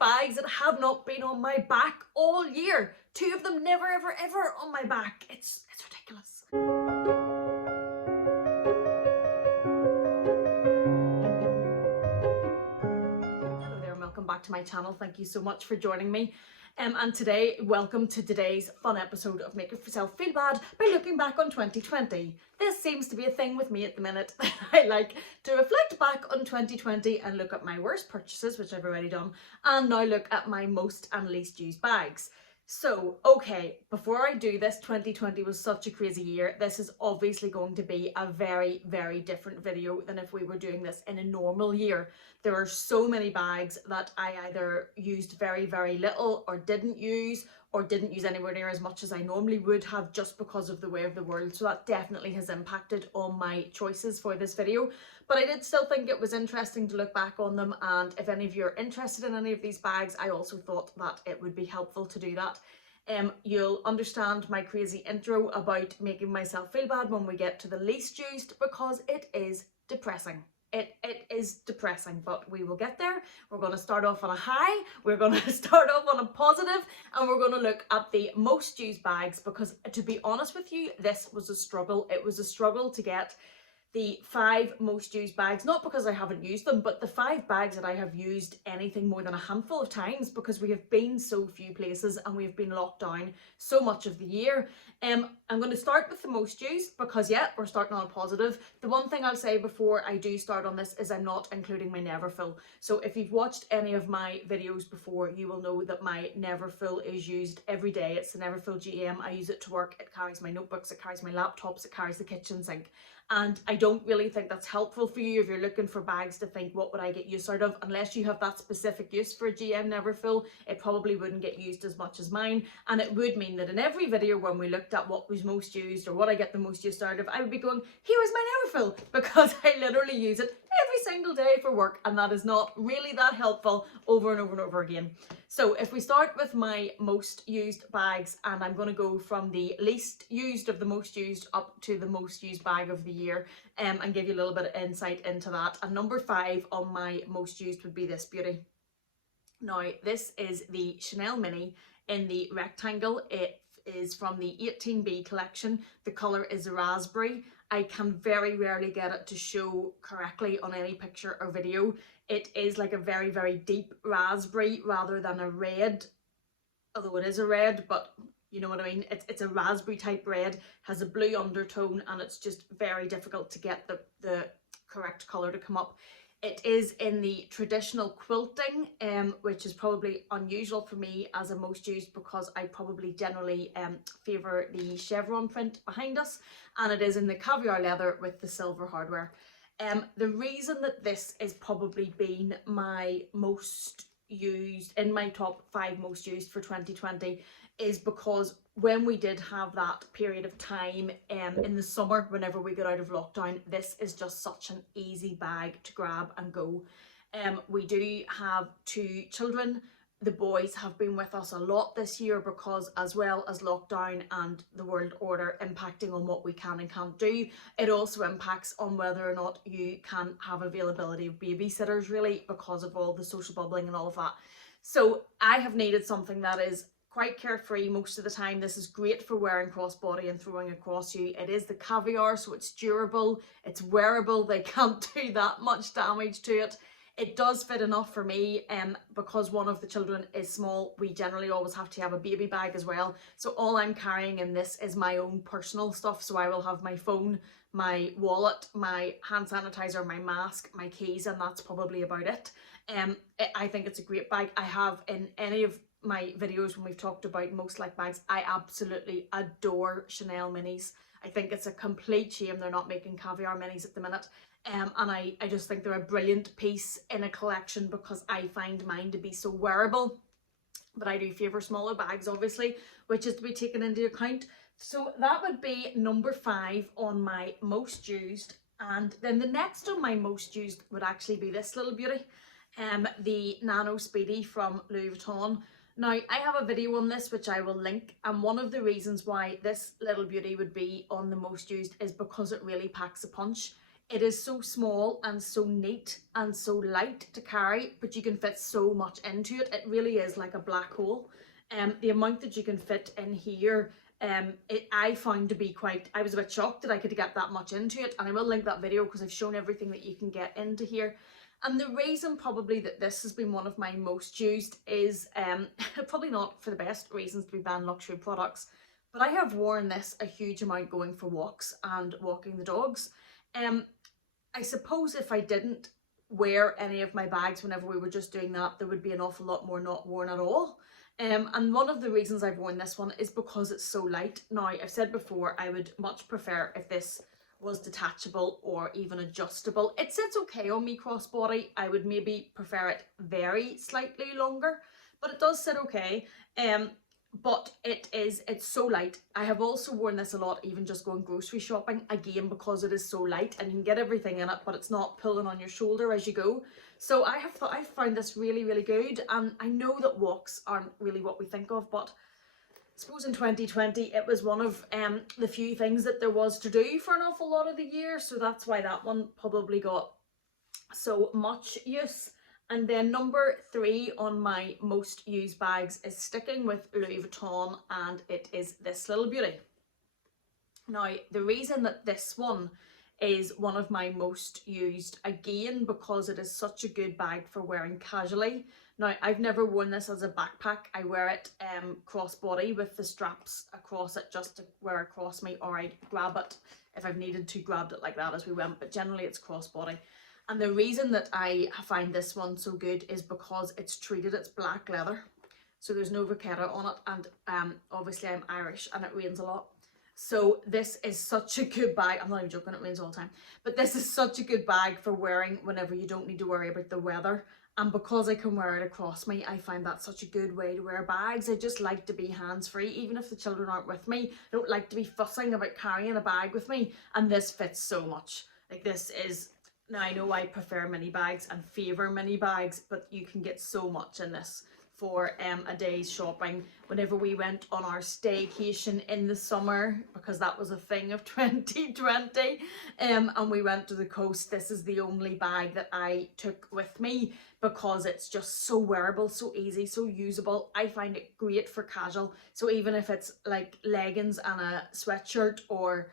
bags that have not been on my back all year. 2 of them never ever ever on my back. It's ridiculous. Hello there and welcome back to my channel. Thank you so much for joining me. And today, welcome to today's fun episode of Make Yourself Feel Bad by looking back on 2020. This seems to be a thing with me at the minute. I like to reflect back on 2020 and look at my worst purchases, which I've already done, and now look at my most and least used bags. So, okay, before I do this, 2020 was such a crazy year. This is obviously going to be a very, very different video than if we were doing this in a normal year. There are so many bags that I either used very, very little or didn't use anywhere near as much as I normally would have just because of the way of the world. So that definitely has impacted on my choices for this video. But I did still think it was interesting to look back on them, and if any of you are interested in any of these bags, I also thought that it would be helpful to do that. You'll understand my crazy intro about making myself feel bad when we get to the least used, because it is depressing. It is depressing, but we will get there. We're going to start off on a high, we're going to start off on a positive, and we're going to look at the most used bags, because to be honest with you, this was a struggle. It was a struggle to get the 5 most used bags, not because I haven't used them, but the 5 bags that I have used anything more than a handful of times, because we have been so few places and we've been locked down so much of the year. I'm going to start with the most used because, yeah, we're starting on a positive. The one thing I'll say before I do start on this is I'm not including my Never Full. So if you've watched any of my videos before, you will know that my Never Full is used every day. It's the Never Full GM. I use it to work. It carries my notebooks, it carries my laptops, it carries the kitchen sink. And I don't really think that's helpful for you if you're looking for bags to think, what would I get use out of? Unless you have that specific use for a GM Never Full, it probably wouldn't get used as much as mine. And it would mean that in every video when we looked at what was most used or what I get the most use out of, I would be going, here is my Never Full, because I literally use it every single day for work, and that is not really that helpful over and over and over again. So if we start with my most used bags, and I'm going to go from the least used of the most used up to the most used bag of the year, and give you a little bit of insight into that. And number 5 on my most used would be this beauty. Now, this is the Chanel Mini in the rectangle. It is from the 18B collection. The colour is raspberry. I can very rarely get it to show correctly on any picture or video. It is like a very, very deep raspberry rather than a red, although it is a red, but you know what I mean. It's a raspberry type red, has a blue undertone, and it's just very difficult to get the correct colour to come up. It is in the traditional quilting, which is probably unusual for me as a most used, because I probably generally favour the chevron print behind us, and it is in the caviar leather with the silver hardware. The reason that this is probably been my most used, in my top 5 most used for 2020, is because when we did have that period of time in the summer, whenever we got out of lockdown, this is just such an easy bag to grab and go. We do have 2 children. The boys have been with us a lot this year because, as well as lockdown and the world order impacting on what we can and can't do, it also impacts on whether or not you can have availability of babysitters, really, because of all the social bubbling and all of that. So I have needed something that is quite carefree most of the time. This is great for wearing crossbody and throwing across you. It is the caviar, so it's durable, it's wearable, they can't do that much damage to it. It does fit enough for me, because one of the children is small. We generally always have to have a baby bag as well. So all I'm carrying in this is my own personal stuff. So I will have my phone, my wallet, my hand sanitizer, my mask, my keys, and that's probably about it. I think it's a great bag. I have in any of my videos when we've talked about most like bags, I absolutely adore Chanel minis. I think it's a complete shame they're not making caviar minis at the minute. And I just think they're a brilliant piece in a collection, because I find mine to be so wearable. But I do favour smaller bags, obviously, which is to be taken into account. So that would be number 5 on my most used. And then the next on my most used would actually be this little beauty, the Nano Speedy from Louis Vuitton. Now, I have a video on this which I will link, and one of the reasons why this little beauty would be on the most used is because it really packs a punch. It is so small and so neat and so light to carry, but you can fit so much into it. It really is like a black hole. The amount that you can fit in here, I found to be I was a bit shocked that I could get that much into it, and I will link that video because I've shown everything that you can get into here. And the reason probably that this has been one of my most used is probably not for the best reasons to be banned luxury products, but I have worn this a huge amount going for walks and walking the dogs. I suppose if I didn't wear any of my bags whenever we were just doing that, there would be an awful lot more not worn at all. And one of the reasons I've worn this one is because it's so light. Now, I've said before, I would much prefer if this was detachable or even adjustable. It sits okay on me crossbody. I would maybe prefer it very slightly longer, but it does sit okay. But it's so light. I have also worn this a lot, even just going grocery shopping, again because it is so light and you can get everything in it, but it's not pulling on your shoulder as you go. So I found this really, really good, and I know that walks aren't really what we think of, but I suppose in 2020 it was one of the few things that there was to do for an awful lot of the year, so that's why that one probably got so much use. And then number 3 on my most used bags is sticking with Louis Vuitton, and it is this little beauty. Now, the reason that this one is one of my most used, again, because it is such a good bag for wearing casually. Now, I've never worn this as a backpack. I wear it crossbody with the straps across it just to wear across me, or I grab it if I've needed to, grabbed it like that as we went, but generally it's crossbody. And the reason that I find this one so good is because it's black leather. So there's no vachetta on it, and obviously I'm Irish and it rains a lot. So this is such a good bag. I'm not even joking, it rains all the time. But this is such a good bag for wearing whenever you don't need to worry about the weather. And because I can wear it across me, I find that such a good way to wear bags. I just like to be hands-free, even if the children aren't with me. I don't like to be fussing about carrying a bag with me. And this fits so much. Like, this is... Now, I know I prefer mini bags and favour mini bags, but you can get so much in this for a day's shopping. Whenever we went on our staycation in the summer, because that was a thing of 2020, and we went to the coast, this is the only bag that I took with me because it's just so wearable, so easy, so usable. I find it great for casual. So even if it's like leggings and a sweatshirt or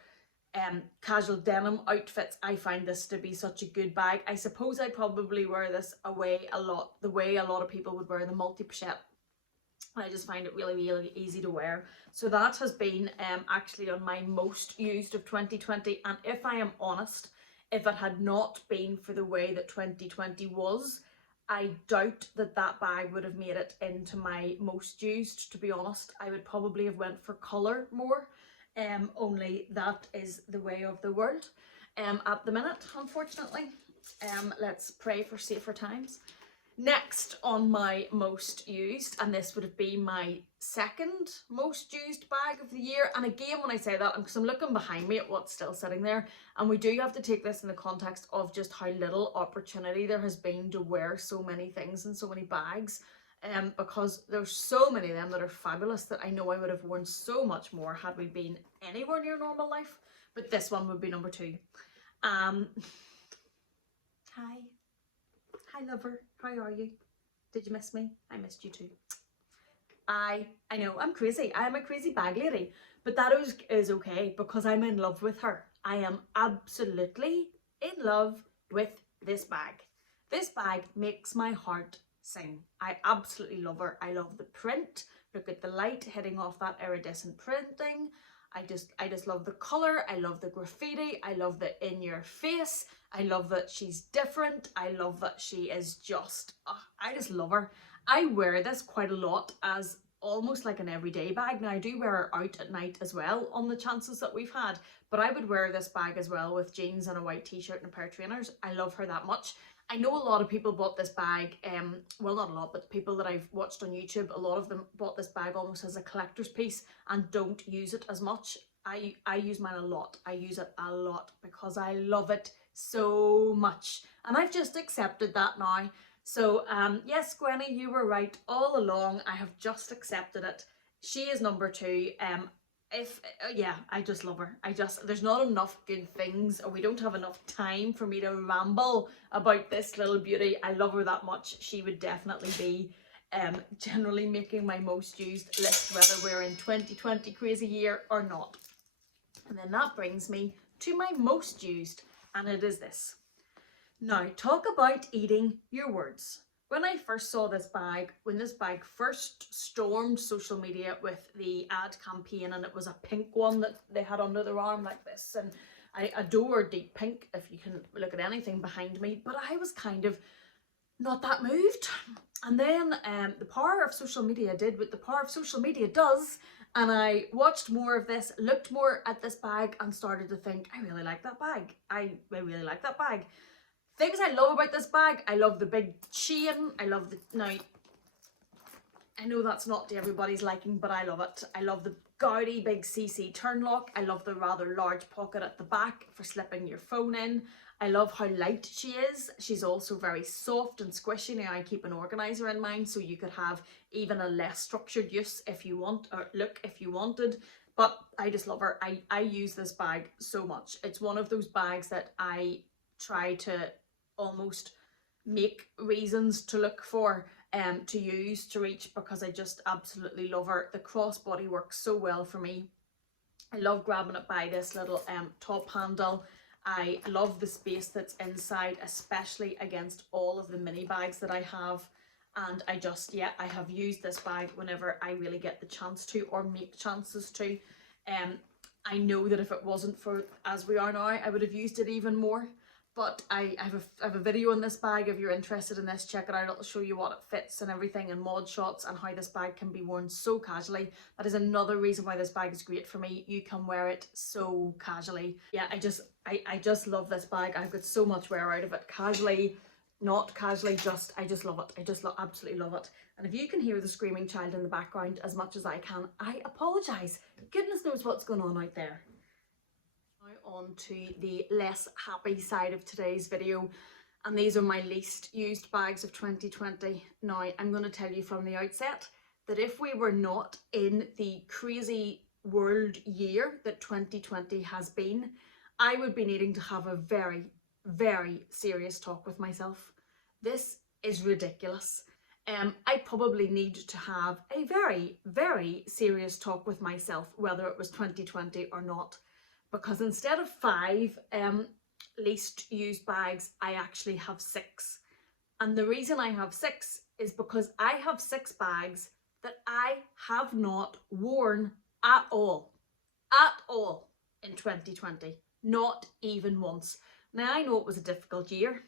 casual denim outfits, I find this to be such a good bag. I suppose I probably wear this away a lot, the way a lot of people would wear the multi-pochette. I just find it really, really easy to wear. So that has been actually on my most used of 2020. And if I am honest, if it had not been for the way that 2020 was, I doubt that that bag would have made it into my most used, to be honest. I would probably have went for colour more. Only that is the way of the world at the minute, unfortunately. Let's pray for safer times. Next on my most used, and this would have been my second most used bag of the year. And again, when I say that, because I'm looking behind me at what's still sitting there, and we do have to take this in the context of just how little opportunity there has been to wear so many things and so many bags. Because there's so many of them that are fabulous that I know I would have worn so much more had we been anywhere near normal life. But this one would be number 2. Hi lover, how are you? Did you miss me? I missed you too. I know, I'm crazy. I am a crazy bag lady, but that is okay because I'm in love with her. I am absolutely in love with this bag. This bag makes my heart sing. I absolutely love her. I love the print. Look at the light hitting off that iridescent printing. I just love the colour. I love the graffiti. I love the in your face. I love that she's different. I love that she is just, I just love her. I wear this quite a lot as almost like an everyday bag. Now I do wear her out at night as well on the chances that we've had, but I would wear this bag as well with jeans and a white t-shirt and a pair of trainers. I love her that much. I know a lot of people bought this bag, well not a lot, but people that I've watched on YouTube, a lot of them bought this bag almost as a collector's piece and don't use it as much. I use mine a lot. I use it a lot because I love it so much. And I've just accepted that now. So yes, Gwenny, you were right all along. I have just accepted it. She is number 2. Yeah, I just love her. There's not enough good things, or we don't have enough time for me to ramble about this little beauty. I love her that much. She would definitely be generally making my most used list, whether we're in 2020 crazy year or not. And then that brings me to my most used, and it is this. Now, talk about eating your words. When I first saw this bag, when this bag first stormed social media with the ad campaign, and it was a pink one that they had under their arm like this, and I adore deep pink, if you can look at anything behind me, but I was kind of not that moved. And then the power of social media did what the power of social media does, and I watched more of this, looked more at this bag, and started to think, I really like that bag. I really like that bag. Things I love about this bag, I love the big chain, I love the, now, I know that's not to everybody's liking, but I love it. I love the gaudy big CC turn lock, I love the rather large pocket at the back for slipping your phone in. I love how light she is. She's also very soft and squishy. Now I keep an organizer in mind, so you could have even a less structured use if you want, or look if you wanted. But I just love her. I use this bag so much. It's one of those bags that I try to almost make reasons to look for, to use, to reach, because I just absolutely love her. The crossbody works so well for me. I love grabbing it by this little top handle. I love the space that's inside, especially against all of the mini bags that I have. And I just, yeah, I have used this bag whenever I really get the chance to, or make chances to. I know that if it wasn't for as we are now, I would have used it even more. But I have a video on this bag. If you're interested in this, check it out. It'll show you what it fits and everything, and mod shots, and how this bag can be worn so casually. That is another reason why this bag is great for me. You can wear it so casually. Yeah, I just love this bag. I've got so much wear out of it. Casually, not casually, I just love it. I just absolutely love it. And if you can hear the screaming child in the background as much as I can, I apologise. Goodness knows what's going on out there. On to the less happy side of today's video, and these are my least used bags of 2020. Now, I'm going to tell you from the outset that if we were not in the crazy world year that 2020 has been, I would be needing to have a very, very serious talk with myself. This is ridiculous. I probably need to have a very, very serious talk with myself, whether it was 2020 or not. Because instead of 5 least used bags, I actually have 6. And the reason I have 6 is because I have 6 bags that I have not worn at all in 2020. Not even once. Now, I know it was a difficult year,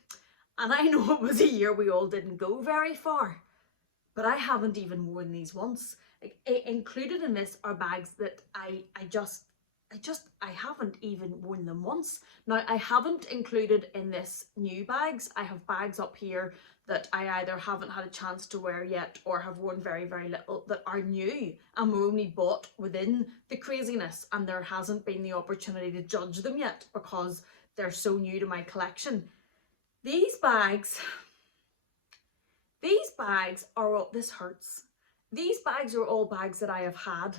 and I know it was a year we all didn't go very far, but I haven't even worn these once. Included in this are bags that I haven't even worn them once. Now, I haven't included in this new bags. I have bags up here that I either haven't had a chance to wear yet, or have worn very, very little, that are new and were only bought within the craziness, and there hasn't been the opportunity to judge them yet because they're so new to my collection. These bags are all, this hurts. These bags are all bags that I have had.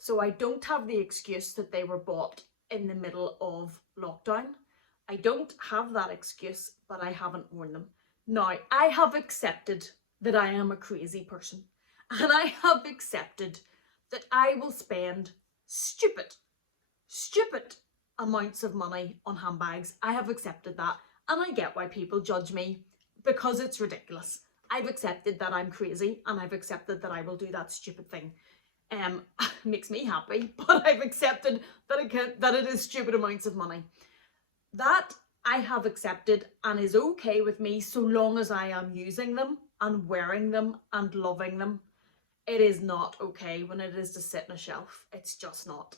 So I don't have the excuse that they were bought in the middle of lockdown. I don't have that excuse, but I haven't worn them. Now, I have accepted that I am a crazy person, and I have accepted that I will spend stupid amounts of money on handbags. I have accepted that, and I get why people judge me, because it's ridiculous. I've accepted that I'm crazy, and I've accepted that I will do that stupid thing. Makes me happy, but I've accepted that it is stupid amounts of money. That I have accepted and is okay with me, so long as I am using them and wearing them and loving them. It is not okay when it is to sit on a shelf. It's just not.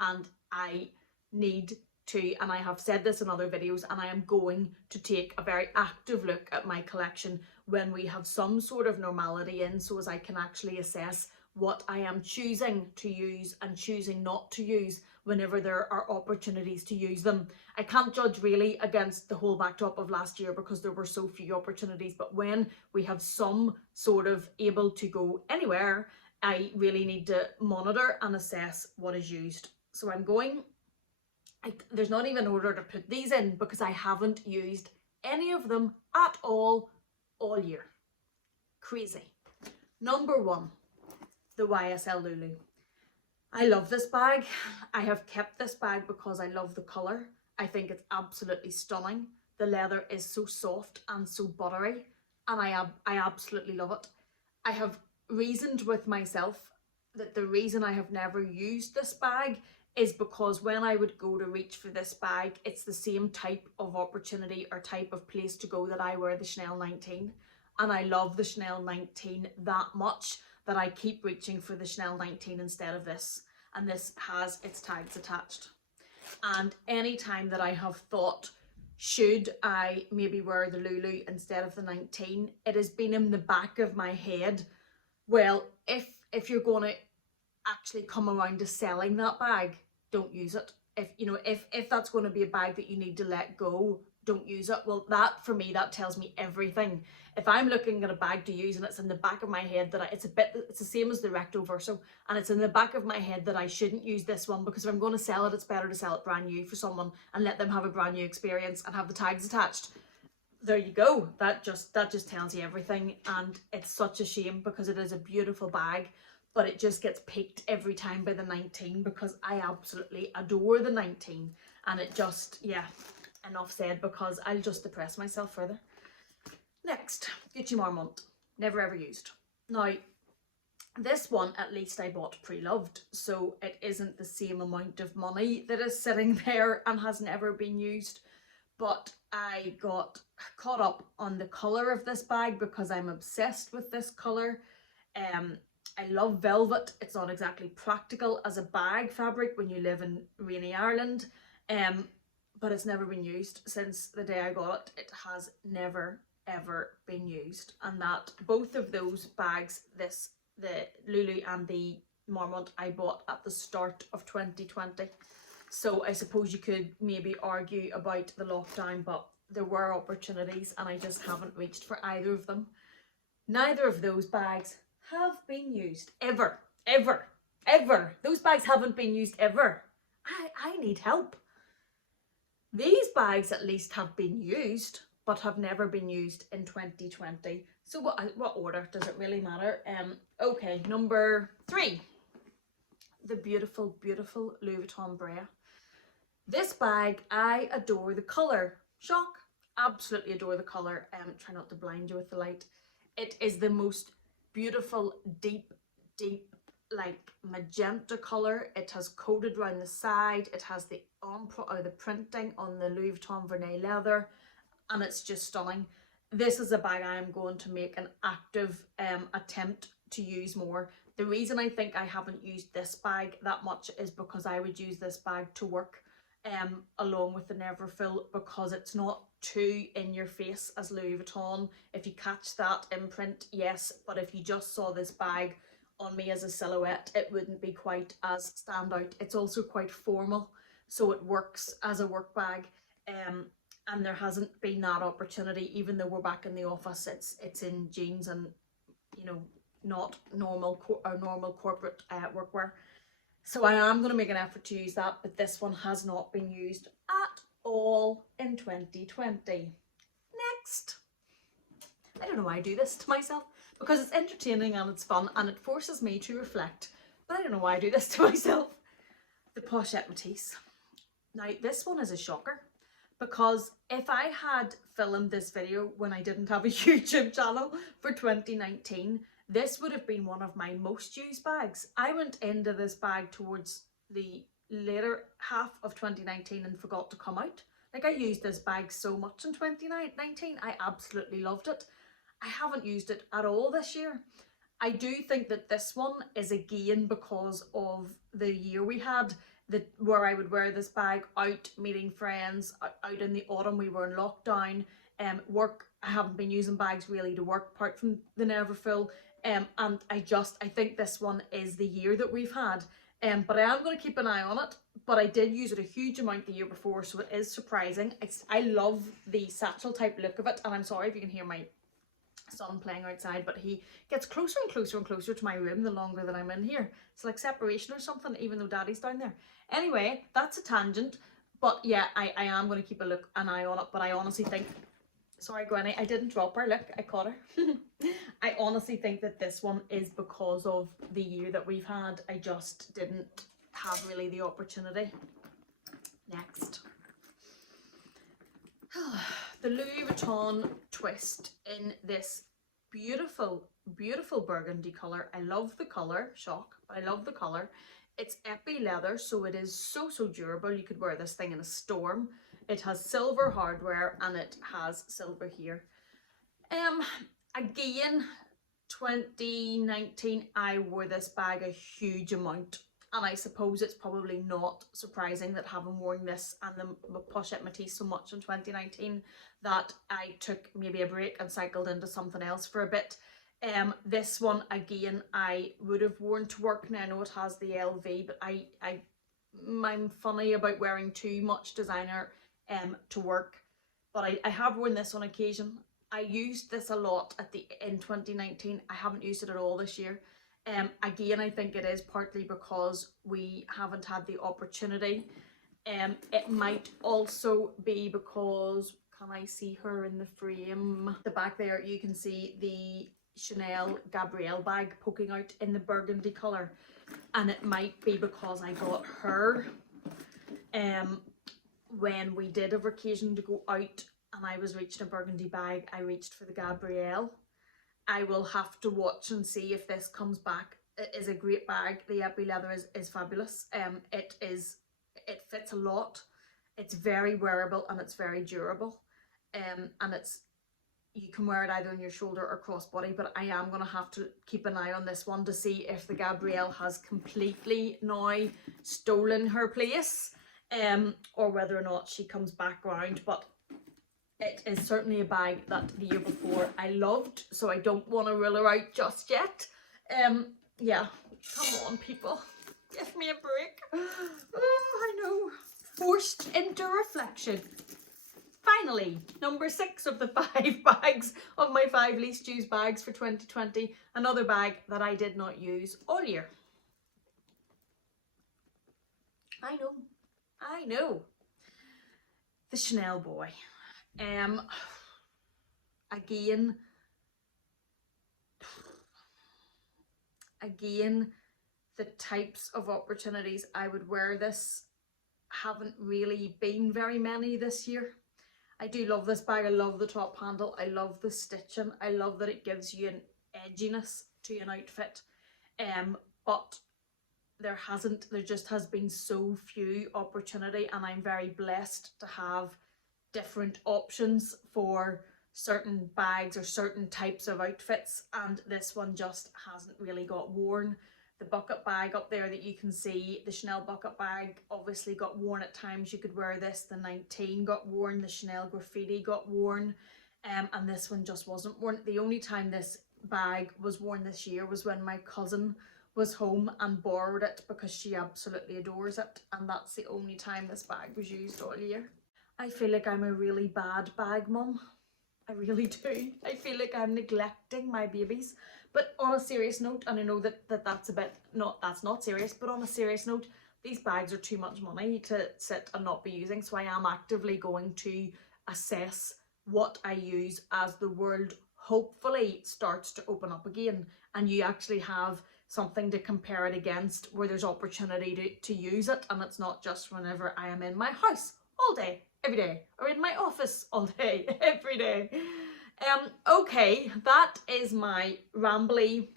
And I need to, and I have said this in other videos, and I am going to take a very active look at my collection when we have some sort of normality in, so as I can actually assess what I am choosing to use and choosing not to use whenever there are opportunities to use them. I can't judge really against the whole backdrop of last year because there were so few opportunities, but when we have some sort of able to go anywhere I really need to monitor and assess what is used. So I'm going, there's not even an order to put these in because I haven't used any of them at all year. Crazy. Number 1, the YSL Lulu. I love this bag. I have kept this bag because I love the colour. I think it's absolutely stunning. The leather is so soft and so buttery, and I absolutely love it. I have reasoned with myself that the reason I have never used this bag is because when I would go to reach for this bag, it's the same type of opportunity or type of place to go that I wear the Chanel 19. And I love the Chanel 19 that much that I keep reaching for the Chanel 19 instead of this. And this has its tags attached. And any time that I have thought, should I maybe wear the Lulu instead of the 19, it has been in the back of my head, well, if you're going to actually come around to selling that bag, don't use it. If that's going to be a bag that you need to let go, don't use it. Well, that for me, that tells me everything. If I'm looking at a bag to use and it's in the back of my head that it's the same as the Recto Verso, and it's in the back of my head that I shouldn't use this one because if I'm going to sell it, it's better to sell it brand new for someone and let them have a brand new experience and have the tags attached. There you go. That just tells you everything, and it's such a shame because it is a beautiful bag, but it just gets picked every time by the 19 because I absolutely adore the 19, and it just, yeah, enough said because I'll just depress myself further. Next, Gucci Marmont. Never ever used. Now, this one at least I bought pre-loved, so it isn't the same amount of money that is sitting there and has never been used, but I got caught up on the colour of this bag because I'm obsessed with this colour. I love velvet. It's not exactly practical as a bag fabric when you live in rainy Ireland, but it's never been used since the day I got it. It has never ever been used, and that both of those bags, the Lulu and the Marmont, I bought at the start of 2020. So I suppose you could maybe argue about the lockdown, but there were opportunities and I just haven't reached for either of them. Neither of those bags have been used ever. Those bags haven't been used ever. I need help. These bags at least have been used, but have never been used in 2020. So what order? Does it really matter? Okay, number 3. The beautiful, beautiful Louis Vuitton Brea. This bag, I adore the colour. Shock. Absolutely adore the colour. Try not to blind you with the light. It is the most beautiful, deep, like magenta colour. It has coated around the side. It has the printing on the Louis Vuitton Vernet leather, and it's just stunning. This is a bag I am going to make an active attempt to use more. The reason I think I haven't used this bag that much is because I would use this bag to work along with the Neverfull, because it's not too in your face as Louis Vuitton. If you catch that imprint, yes, but if you just saw this bag on me as a silhouette, it wouldn't be quite as standout. It's also quite formal, so it works as a work bag, and there hasn't been that opportunity. Even though we're back in the office, it's in jeans and, you know, not normal corporate workwear. So I am going to make an effort to use that, but this one has not been used at all in 2020. Next. I don't know why I do this to myself, because it's entertaining and it's fun and it forces me to reflect, but I don't know why I do this to myself. The Pochette Matisse. Now this one is a shocker, because if I had filmed this video when I didn't have a YouTube channel for 2019, this would have been one of my most used bags. I went into this bag towards the later half of 2019 and forgot to come out. Like, I used this bag so much in 2019. I absolutely loved it. I haven't used it at all this year. I do think that this one is a gain because of the year we had, where I would wear this bag out meeting friends, out in the autumn. We were in lockdown, work. I haven't been using bags really to work apart from the Neverfull. And I think this one is the year that we've had. But I am going to keep an eye on it. But I did use it a huge amount the year before, so it is surprising. I love the satchel type look of it, and I'm sorry if you can hear my son playing outside, but he gets closer and closer and closer to my room the longer that I'm in here. It's like separation or something, even though Daddy's down there. Anyway, that's a tangent, but yeah, I am going to keep an eye on it, but I honestly think, sorry Gwenny, I didn't drop her, look, I caught her. I honestly think that this one is because of the year that we've had. I just didn't have really the opportunity. Next. The Louis Vuitton twist in this beautiful, beautiful burgundy colour. I love the colour, shock, but I love the colour. It's epi leather, so it is so durable. You could wear this thing in a storm. It has silver hardware and it has silver here. Again, 2019, I wore this bag a huge amount. And I suppose it's probably not surprising that having worn this and the Pochette Matisse so much in 2019 that I took maybe a break and cycled into something else for a bit. This one, again, I would have worn to work. Now I know it has the LV, but I'm funny about wearing too much designer to work. But I have worn this on occasion. I used this a lot in 2019. I haven't used it at all this year. Again, I think it is partly because we haven't had the opportunity. It might also be because, can I see her in the frame? The back there, you can see the Chanel Gabrielle bag poking out in the burgundy colour. And it might be because I got her when we did have occasion to go out and I was reaching a burgundy bag, I reached for the Gabrielle. I will have to watch and see if this comes back. It is a great bag. The epi leather is fabulous. It fits a lot. It's very wearable and it's very durable. And you can wear it either on your shoulder or crossbody, but I am going to have to keep an eye on this one to see if the Gabrielle has completely now stolen her place, or whether or not she comes back round. But it is certainly a bag that the year before I loved, so I don't want to rule her out just yet. Yeah, come on people, give me a break. Oh, I know. Forced into reflection. Finally, number 6 of the 5 bags of my 5 least used bags for 2020. Another bag that I did not use all year. I know. The Chanel boy. Again, the types of opportunities I would wear this haven't really been very many this year. I do love this bag. I love the top handle. I love the stitching. I love that it gives you an edginess to an outfit. But there just has been so few opportunity, and I'm very blessed to have different options for certain bags or certain types of outfits, and this one just hasn't really got worn. The bucket bag up there that you can see, the Chanel bucket bag obviously got worn at times. You could wear this. The 19 got worn, the Chanel graffiti got worn, and this one just wasn't worn. The only time this bag was worn this year was when my cousin was home and borrowed it because she absolutely adores it, and that's the only time this bag was used all year. I feel like I'm a really bad bag mum. I really do. I feel like I'm neglecting my babies. But on a serious note, and I know that's a bit that's not serious, but on a serious note, these bags are too much money to sit and not be using. So I am actively going to assess what I use as the world hopefully starts to open up again, and you actually have something to compare it against where there's opportunity to use it, and it's not just whenever I am in my house all day, every day, or in my office all day, every day. Okay, that is my rambly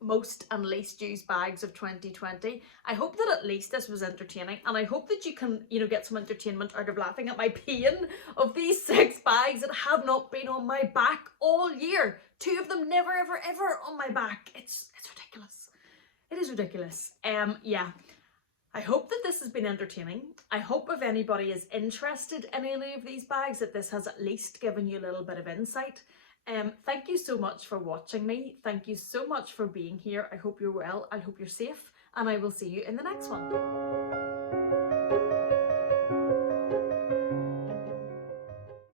most and least used bags of 2020. I hope that at least this was entertaining, and I hope that you can, get some entertainment out of laughing at my pain of these 6 bags that have not been on my back all year. 2 of them never ever on my back. It's ridiculous. It is ridiculous. Yeah. I hope that this has been entertaining. I hope if anybody is interested in any of these bags that this has at least given you a little bit of insight. Thank you so much for watching me. Thank you so much for being here. I hope you're well. I hope you're safe, and I will see you in the next one.